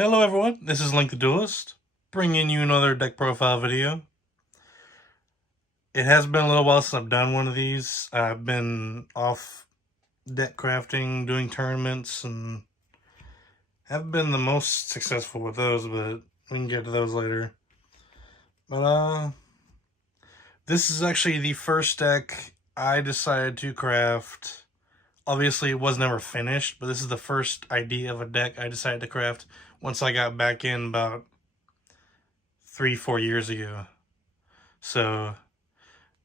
Hello everyone, this is Link the Duelist, bringing you another deck profile video. It has been a little while since I've done one of these. I've been off deck crafting, doing tournaments, and haven't been the most successful with those, but we can get to those later. But this is actually the first deck I decided to craft. Obviously, it was never finished, but this is the first idea of a deck I decided to craft once I got back in about 3-4 years ago. So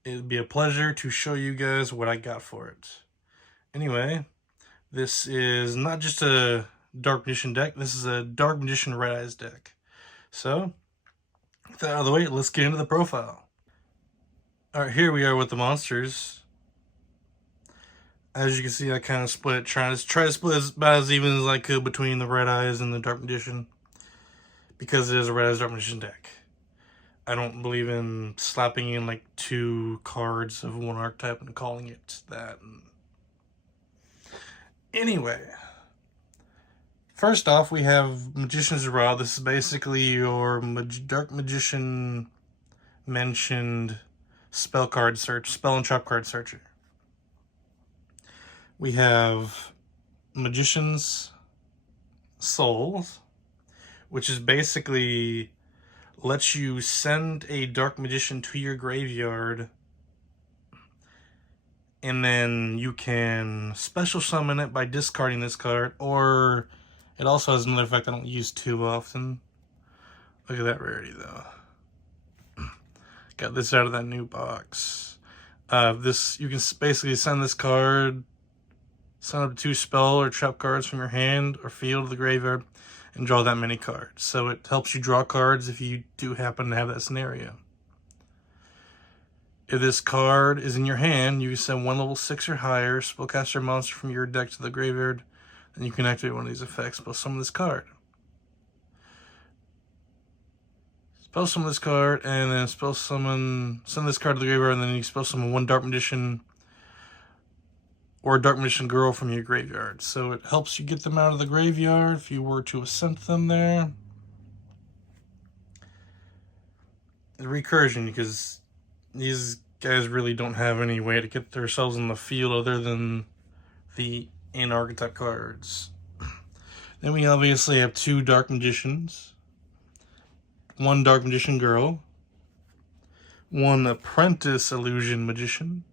it'd be a pleasure to show you guys what I got for it. Anyway, this is not just a Dark Magician deck, this is a Dark Magician Red Eyes deck. So, with that out of the way, let's get into the profile. Alright, here we are with the monsters. As you can see, I kind of split it, try to split about as even as I could between the Red Eyes and the Dark Magician, because it is a Red Eyes Dark Magician deck. I don't believe in slapping in like 2 cards of one archetype and calling it that. Anyway, first off, we have Magician's Rod. This is basically your Dark Magician mentioned spell and trap card searcher. We have Magician's Souls, which is basically lets you send a Dark Magician to your graveyard, and then you can special summon it by discarding this card, or it also has another effect I don't use too often. Look at that rarity though. Got this out of that new box. This, you can basically send this card, send up 2 spell or trap cards from your hand or field to the graveyard, and draw that many cards. So it helps you draw cards if you do happen to have that scenario. If this card is in your hand, you can send 1 level 6 or higher spellcaster monster from your deck to the graveyard, and you can activate one of these effects. Spell summon this card. Spell summon this card, and then send this card to the graveyard, and then you spell summon 1 Dark Magician or a Dark Magician girl from your graveyard. So it helps you get them out of the graveyard if you were to ascend them there. The recursion, because these guys really don't have any way to get themselves in the field other than the in-archetype cards. Then we obviously have 2 Dark Magicians, 1 Dark Magician girl, 1 Apprentice Illusion Magician.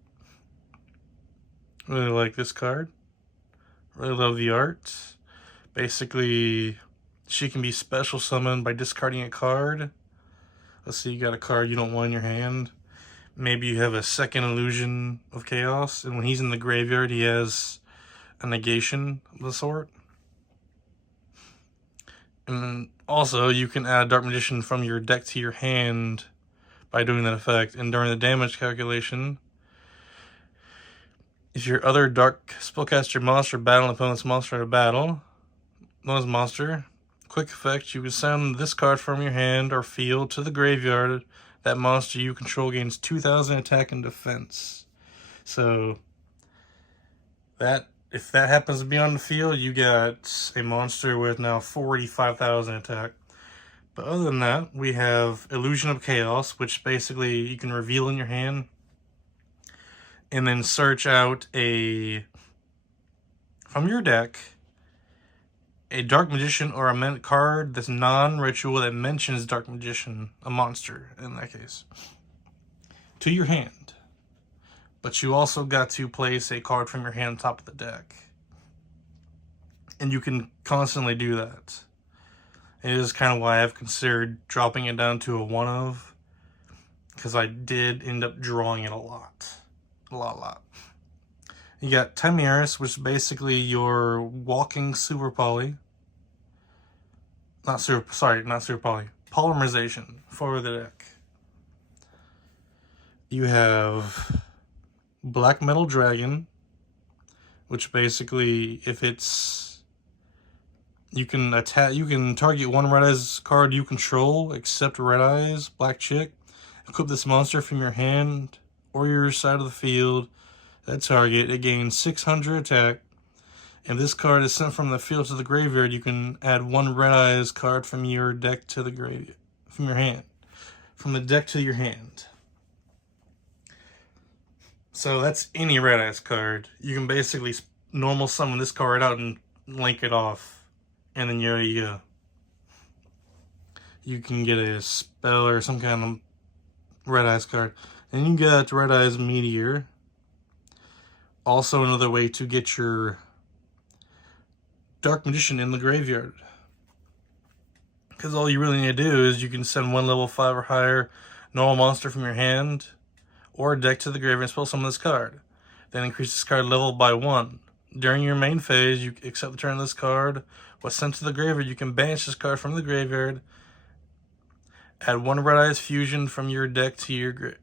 Really like this card. Really love the art. Basically, she can be special summoned by discarding a card. Let's say you got a card you don't want in your hand. Maybe you have a second Illusion of Chaos, and when he's in the graveyard, he has a negation of the sort. And then also, you can add Dark Magician from your deck to your hand by doing that effect. And during the damage calculation, if your other Dark Spellcaster monster battle an opponent's monster in a battle, known as monster, quick effect, you can send this card from your hand or field to the graveyard. That monster you control gains 2,000 attack and defense. So that, if that happens to be on the field, you got a monster with now 45,000 attack. But other than that, we have Illusion of Chaos, which basically you can reveal in your hand and then search out from your deck a Dark Magician or a card that's non-ritual that mentions Dark Magician, a monster in that case, to your hand. But you also got to place a card from your hand on top of the deck. And you can constantly do that. It is kind of why I've considered dropping it down to a 1 of, because I did end up drawing it a lot. A lot. You got Timaris, which is basically your walking super poly. Not super poly. Polymerization for the deck. You have Black Metal Dragon, which basically, if it's, you can target 1 Red Eyes card you control, except Red Eyes, Black Chick. Equip this monster from your hand or your side of the field. That target, it gains 600 attack If this card is sent from the field to the graveyard, you can add 1 Red Eyes card from your deck to the graveyard, from your hand, from the deck to your hand. So that's any Red Eyes card. You can basically normal summon this card out and link it off, and then there you go. You can get a spell or some kind of Red Eyes card. And you got Red Eyes Meteor. Also another way to get your Dark Magician in the graveyard. Because all you really need to do is you can send 1 level 5 or higher normal monster from your hand or deck to the graveyard and spell summon this card. Then increase this card level by 1. During your main phase, you accept the turn of this card. What's sent to the graveyard, you can banish this card from the graveyard. Add 1 Red Eyes Fusion from your deck to your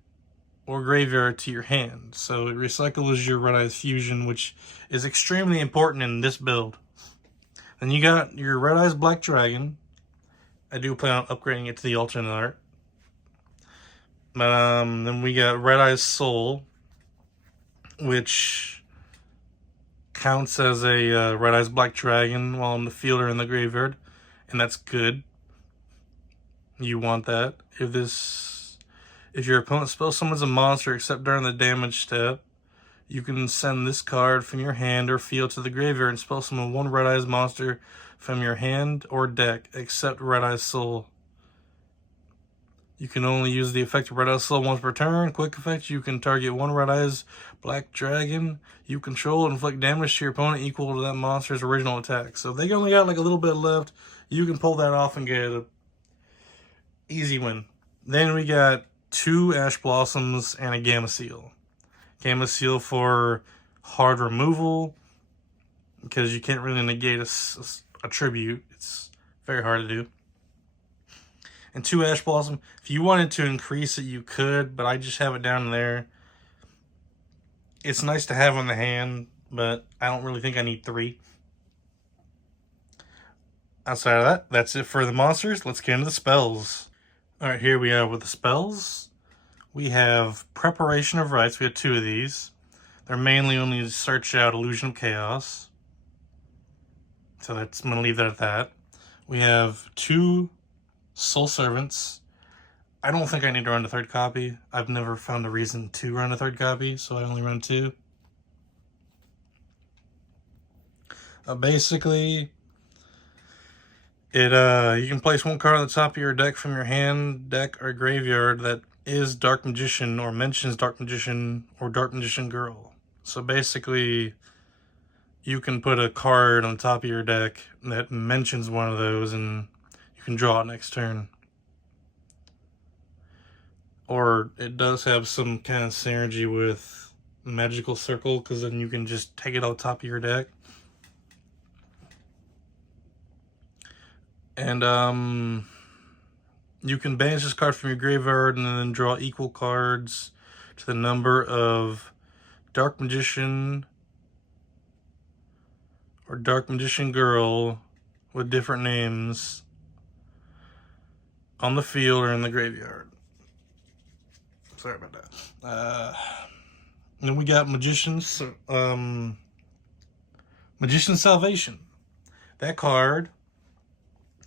graveyard to your hand. So it recycles your Red Eyes Fusion, which is extremely important in this build. Then you got your Red Eyes Black Dragon. I do plan on upgrading it to the alternate art. But then we got Red Eyes Soul, which counts as a Red Eyes Black Dragon while in the field or in the graveyard, and that's good. You want that. If your opponent spell summons a monster except during the damage step, you can send this card from your hand or field to the graveyard and spell summon 1 Red Eyes monster from your hand or deck except Red Eyes Soul. You can only use the effect of Red Eyes Soul once per turn. Quick effect, you can target 1 Red Eyes Black Dragon you control and inflict damage to your opponent equal to that monster's original attack. So if they only got like a little bit left, you can pull that off and get an easy win. Then we got 2 Ash Blossoms and a Gamma Seal. Gamma Seal for hard removal, because you can't really negate a tribute. It's very hard to do. And 2 Ash Blossom. If you wanted to increase it, you could, but I just have it down there. It's nice to have on the hand, but I don't really think I need 3. Outside of that, that's it for the monsters. Let's get into the spells. Alright, here we are with the spells. We have Preparation of Rites. We have 2 of these. They're mainly only to search out Illusion of Chaos. So I'm going to leave that at that. We have 2 Soul Servants. I don't think I need to run a 3rd copy. I've never found a reason to run a 3rd copy, so I only run 2. Basically, you can place 1 card on the top of your deck from your hand, deck, or graveyard that is Dark Magician or mentions Dark Magician or Dark Magician Girl. So basically, you can put a card on the top of your deck that mentions one of those and you can draw it next turn. Or it does have some kind of synergy with Magical Circle, because then you can just take it off the top of your deck. And you can banish this card from your graveyard and then draw equal cards to the number of Dark Magician or Dark Magician Girl with different names on the field or in the graveyard. Sorry about that. Then we got Magician's Salvation. That card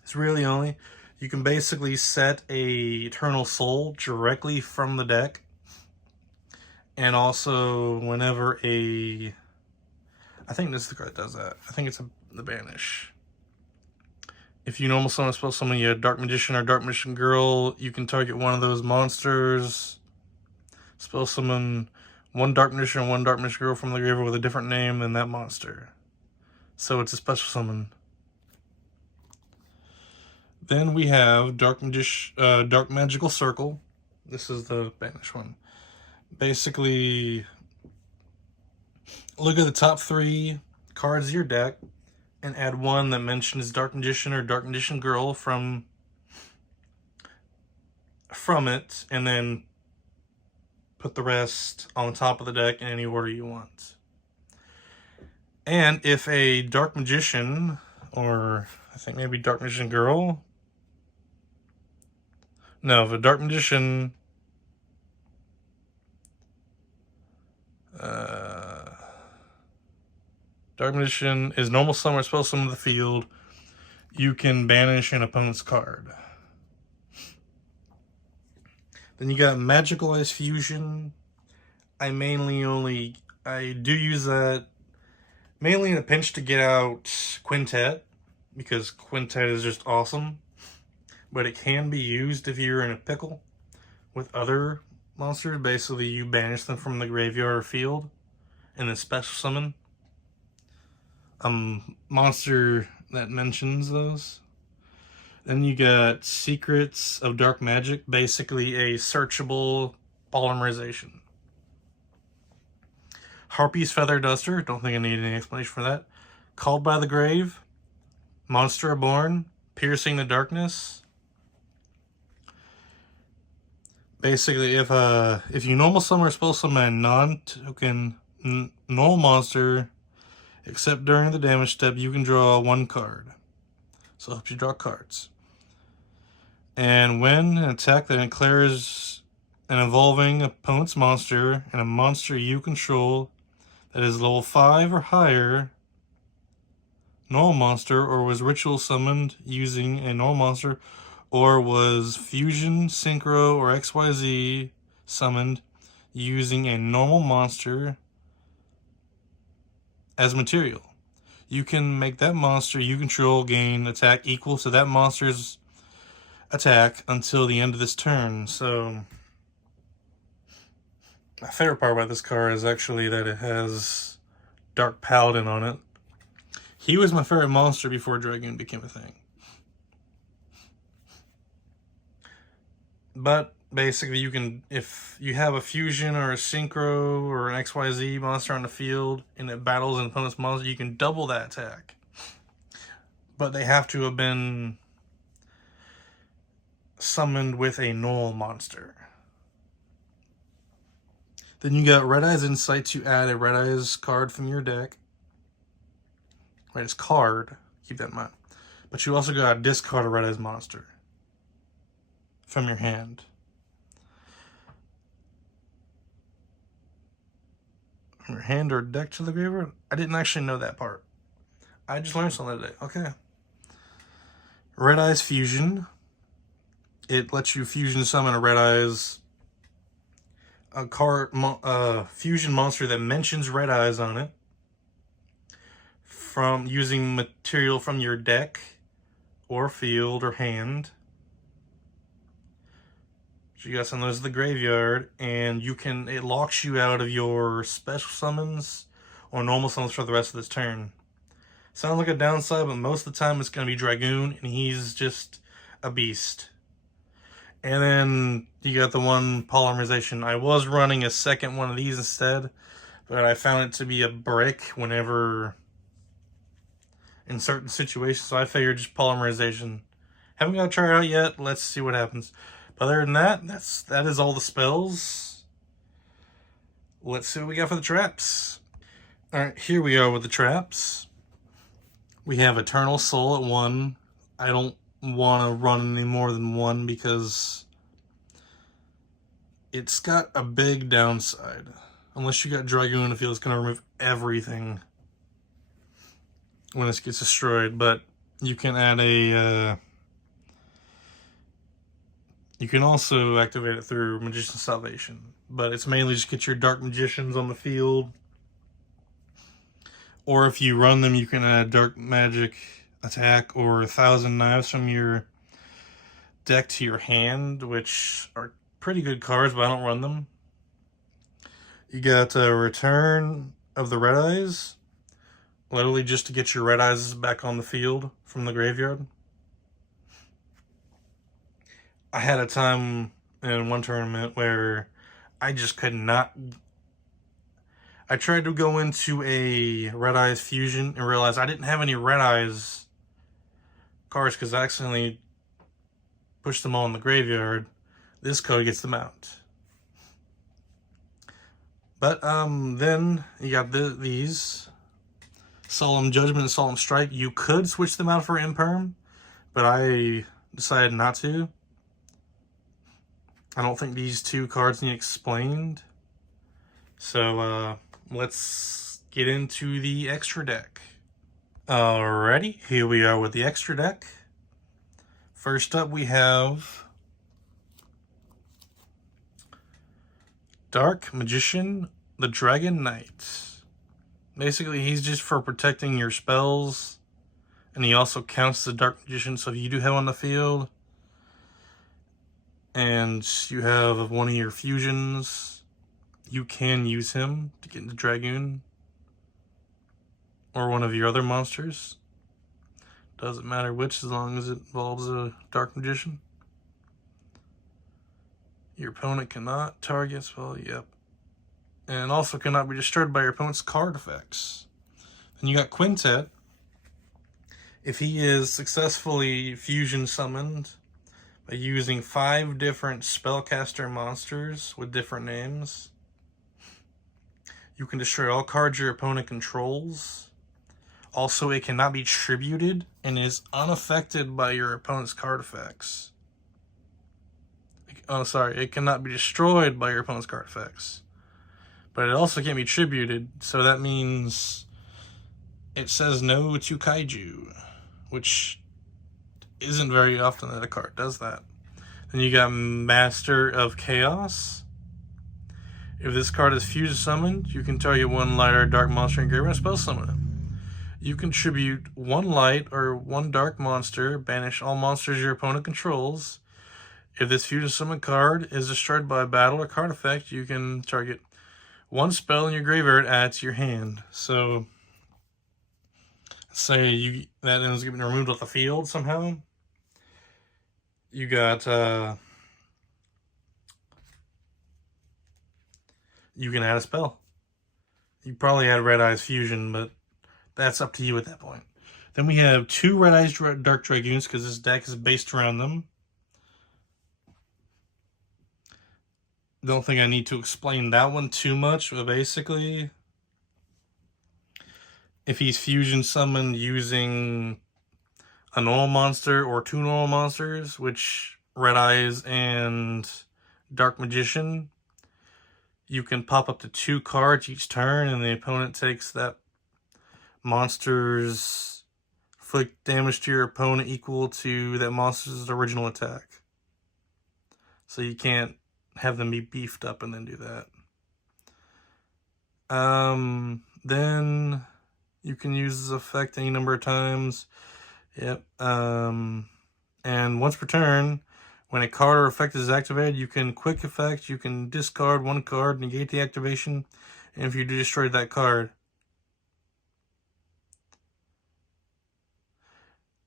is really only, you can basically set a Eternal Soul directly from the deck. And also whenever I think this is the card that does that. I think it's the Banish. If you normal summon a spell summon a Dark Magician or Dark Magician Girl, you can target one of those monsters. Spell summon 1 Dark Magician and 1 Dark Magician Girl from the graveyard with a different name than that monster. So it's a special summon. Then we have Dark Magical Circle. This is the Banish one. Basically, look at the top 3 cards of your deck and add 1 that mentions Dark Magician or Dark Magician Girl from it, and then put the rest on top of the deck in any order you want. And if a Dark Magician, or I think maybe Dark Magician Girl, no, if a Dark Magician Dark Magician is normal summon or spell summon to the field. You can banish an opponent's card. Then you got Magical Ice Fusion. I do use that mainly in a pinch to get out Quintet, because Quintet is just awesome. But it can be used if you're in a pickle with other monsters. Basically, you banish them from the graveyard or field and then special summon monster that mentions those. Then you got Secrets of Dark Magic, basically a searchable polymerization. Harpy's Feather Duster, don't think I need any explanation for that. Called by the Grave, Monster Reborn, Piercing the Darkness. Basically, if you normal summon or spell summon a non-token normal monster, except during the damage step, you can draw one card. So it helps you draw cards. And when an attack that declares an evolving opponent's monster and a monster you control that is level 5 or higher, normal monster, or was ritual summoned using a normal monster, or was fusion, synchro, or XYZ summoned using a normal monster as material, you can make that monster you control gain attack equal to that monster's attack until the end of this turn. So my favorite part about this card is actually that it has Dark Paladin on it. He was my favorite monster before Dragoon became a thing. But basically, you can, if you have a fusion or a synchro or an XYZ monster on the field and it battles an opponent's monster, you can double that attack. But they have to have been summoned with a normal monster. Then you got Red Eyes Insight to add a Red Eyes card from your deck. Red Eyes card, keep that in mind. But you also got to discard a Red Eyes monster from your hand. From your hand or deck to the graveyard? I didn't actually know that part. I just learned something today. Okay. Red Eyes Fusion. It lets you fusion summon a Red Eyes fusion monster that mentions Red Eyes on it from using material from your deck or field or hand. So you got some of those in the graveyard, and it locks you out of your special summons or normal summons for the rest of this turn. Sounds like a downside, but most of the time it's going to be Dragoon, and he's just a beast. And then you got the one polymerization. I was running a second one of these instead, but I found it to be a brick whenever in certain situations, so I figured just polymerization. Haven't got to try it out yet. Let's see what happens. But other than that, that is all the spells. Let's see what we got for the traps. Alright, here we are with the traps. We have Eternal Soul at 1. I don't want to run any more than 1 because it's got a big downside. Unless you got Dragoon in the field, it's going to remove everything when this gets destroyed. But you can add a... you can also activate it through Magician's Salvation. But it's mainly just get your Dark Magicians on the field. Or if you run them, you can add Dark Magic attack or 1,000 Knives from your deck to your hand, which are pretty good cards, but I don't run them. You got Return of the Red Eyes, literally just to get your Red Eyes back on the field from the graveyard. I had a time in one tournament where I just could not... I tried to go into a Red Eyes Fusion and realized I didn't have any Red Eyes cards because I accidentally pushed them all in the graveyard. This code gets them out. But then you got these. Solemn Judgment and Solemn Strike. You could switch them out for Imperm, but I decided not to. I don't think these two cards need explained. So let's get into the extra deck. Alrighty, here we are with the extra deck. First up, we have Dark Magician, the Dragon Knight. Basically, he's just for protecting your spells, and he also counts the Dark Magician, so if you do have on the field, and you have one of your fusions, you can use him to get into Dragoon, or one of your other monsters. Doesn't matter which, as long as it involves a Dark Magician. Your opponent cannot target spell, yep. And also cannot be destroyed by your opponent's card effects. Then you got Quintet. If he is successfully fusion summoned by using 5 different spellcaster monsters with different names, you can destroy all cards your opponent controls. Also, it cannot be tributed and is unaffected by your opponent's card effects. Oh, sorry, it cannot be destroyed by your opponent's card effects. But it also can't be tributed, so that means it says no to Kaiju, which isn't very often that a card does that. Then you got Master of Chaos. If this card is fusion summoned, you can target one light or dark monster in graveyard and spell summon it. You contribute 1 light or 1 dark monster, banish all monsters your opponent controls. If this fusion summon card is destroyed by a battle or card effect, you can target 1 spell in your graveyard, add to your hand. So, say that ends up getting removed off the field somehow. You got you can add a spell. You probably had Red Eyes Fusion, but that's up to you at that point. Then we have 2 Red Eyes Dark Dragoons, because this deck is based around them. Don't think I need to explain that one too much, but basically, if he's fusion summoned using a normal monster or 2 normal monsters, which Red Eyes and Dark Magician, you can pop up to 2 cards each turn, and the opponent takes that monster's inflict damage to your opponent equal to that monster's original attack. So you can't have them be beefed up and then do that. Then you can use this effect any number of times. Yep. And once per turn, when a card or effect is activated, you can quick effect, you can discard 1 card, negate the activation, and if you do destroy that card.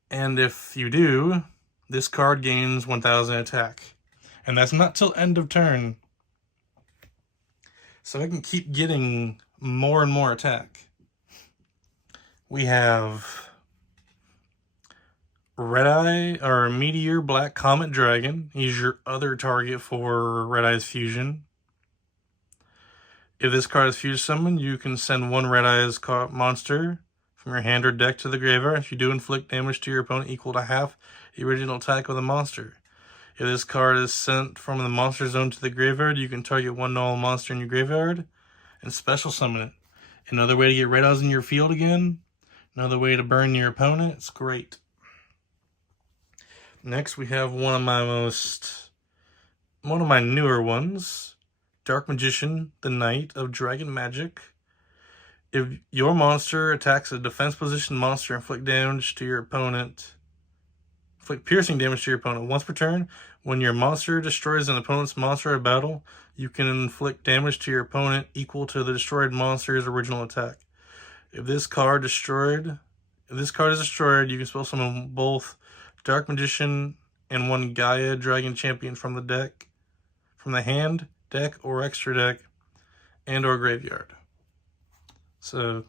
And if you do, this card gains 1000 attack. And that's not till end of turn. So I can keep getting more and more attack. We have Red Eye, or Meteor Black Comet Dragon. He's your other target for Red Eye's Fusion. If this card is fusion summoned, you can send 1 Red Eye's monster from your hand or deck to the graveyard. If you do, inflict damage to your opponent equal to half the original attack of the monster. If this card is sent from the monster zone to the graveyard, you can target 1 normal monster in your graveyard and special summon it. Another way to get Red Eyes in your field again. Another way to burn your opponent. It's great. Next, we have one of my newer ones, Dark Magician, the Knight of Dragon Magic. If your monster attacks a defense position monster, inflict damage to your opponent. Inflict piercing damage to your opponent once per turn. When your monster destroys an opponent's monster at battle, you can inflict damage to your opponent equal to the destroyed monster's original attack. If this card is destroyed, you can spell summon both Dark Magician and 1 Gaia Dragon Champion from the deck, from the hand, deck, or extra deck, and or graveyard. So,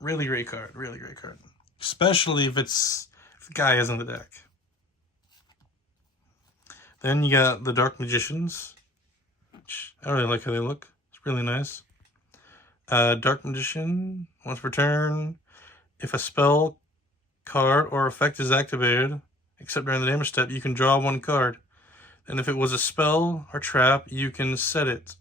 really great card, really great card. Especially if Gaia's in the deck. Then you got the Dark Magicians, which I really like how they look. It's really nice. Dark Magician, once per turn, if a spell, card, or effect is activated, except during the damage step, you can draw 1 card. And if it was a spell or trap, you can set it.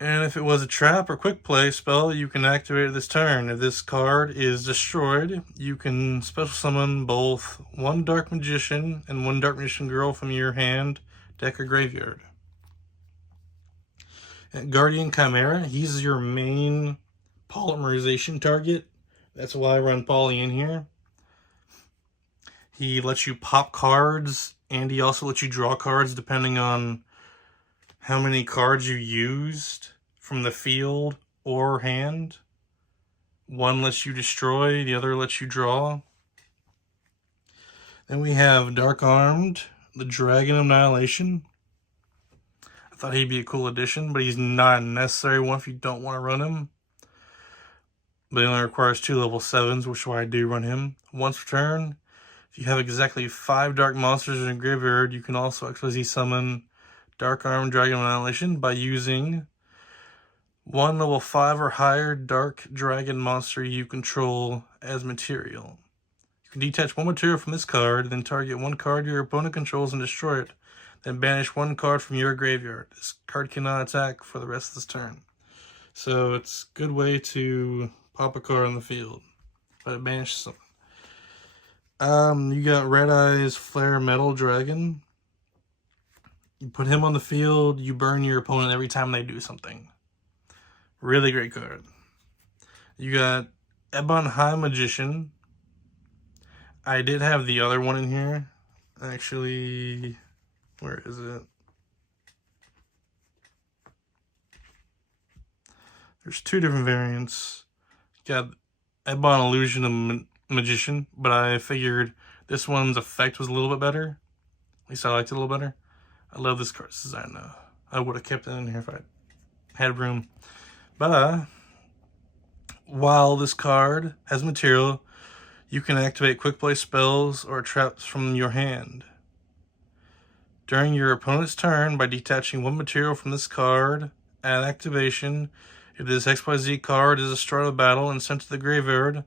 And if it was a trap or quick play spell, you can activate it this turn. If this card is destroyed, you can special summon both one Dark Magician and one Dark Magician Girl from your hand, deck, or graveyard. And Guardian Chimera, he's your main polymerization target. That's why I run Poly in here. He lets you pop cards, and he also lets you draw cards depending on how many cards you used from the field or hand. One lets you destroy, the other lets you draw. Then we have Dark Armed, the Dragon of Annihilation. I thought he'd be a cool addition, but he's not a necessary one if you don't want to run him. But he only requires 2 level 7s, which is why I do run him. Once per turn, if you have exactly 5 dark monsters in your graveyard, you can also XYZ summon Dark Armed Dragon of Annihilation by using 1 level 5 or higher dark dragon monster you control as material. You can detach 1 material from this card, then target 1 card your opponent controls and destroy it. Then banish 1 card from your graveyard. This card cannot attack for the rest of this turn. So it's a good way to pop a card on the field, but it banishes something. You got Red Eyes Flare Metal Dragon. You put him on the field, you burn your opponent every time they do something. Really great card. You got Ebon High Magician. I did have the other one in here. Actually, where is it? There's 2 different variants. You got Ebon Illusion of Magician, but I figured this one's effect was a little bit better. At least I liked it a little better. I love this card's design though. I would have kept it in here if I had room. But while this card has material, you can activate quick play spells or traps from your hand. During your opponent's turn, by detaching 1 material from this card at activation, if this XYZ card is destroyed in battle and sent to the graveyard,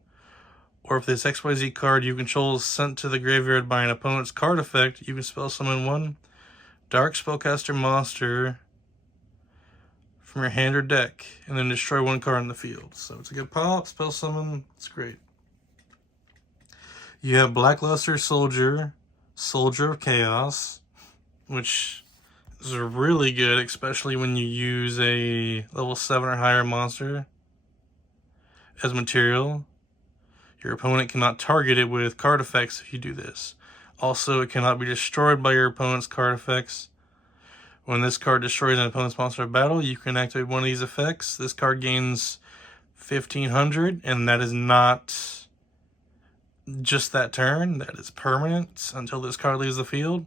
or if this XYZ card you control is sent to the graveyard by an opponent's card effect, you can spell summon 1 Dark Spellcaster monster from your hand or deck, and then destroy 1 card in the field. So it's a good pop, spell summon, it's great. You have Blackluster Soldier, Soldier of Chaos, which is really good, especially when you use a level 7 or higher monster as material. Your opponent cannot target it with card effects if you do this. Also, it cannot be destroyed by your opponent's card effects. When this card destroys an opponent's monster of battle, you can activate one of these effects. This card gains 1500, and that is not just that turn. That is permanent until this card leaves the field.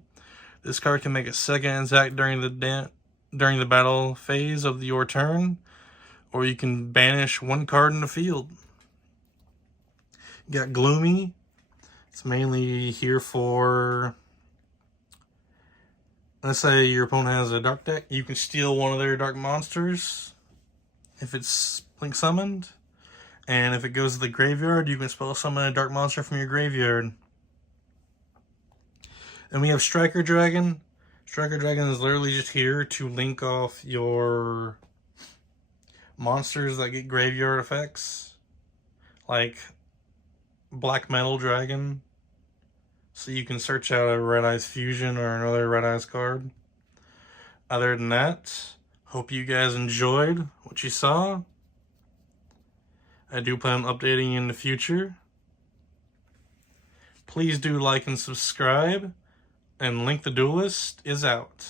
This card can make a second attack during the battle phase of your turn, or you can banish 1 card in the field. You got Gloomy. It's mainly here for, let's say your opponent has a dark deck, you can steal 1 of their dark monsters if it's blink summoned, and if it goes to the graveyard, you can spell summon a dark monster from your graveyard. And we have Striker Dragon. Striker Dragon is literally just here to link off your monsters that get graveyard effects, like Black Metal Dragon, so you can search out a Red Eyes Fusion or another Red Eyes card. Other than that, hope you guys enjoyed what you saw. I do plan on updating in the future. Please do like and subscribe, and Link the Duelist is out.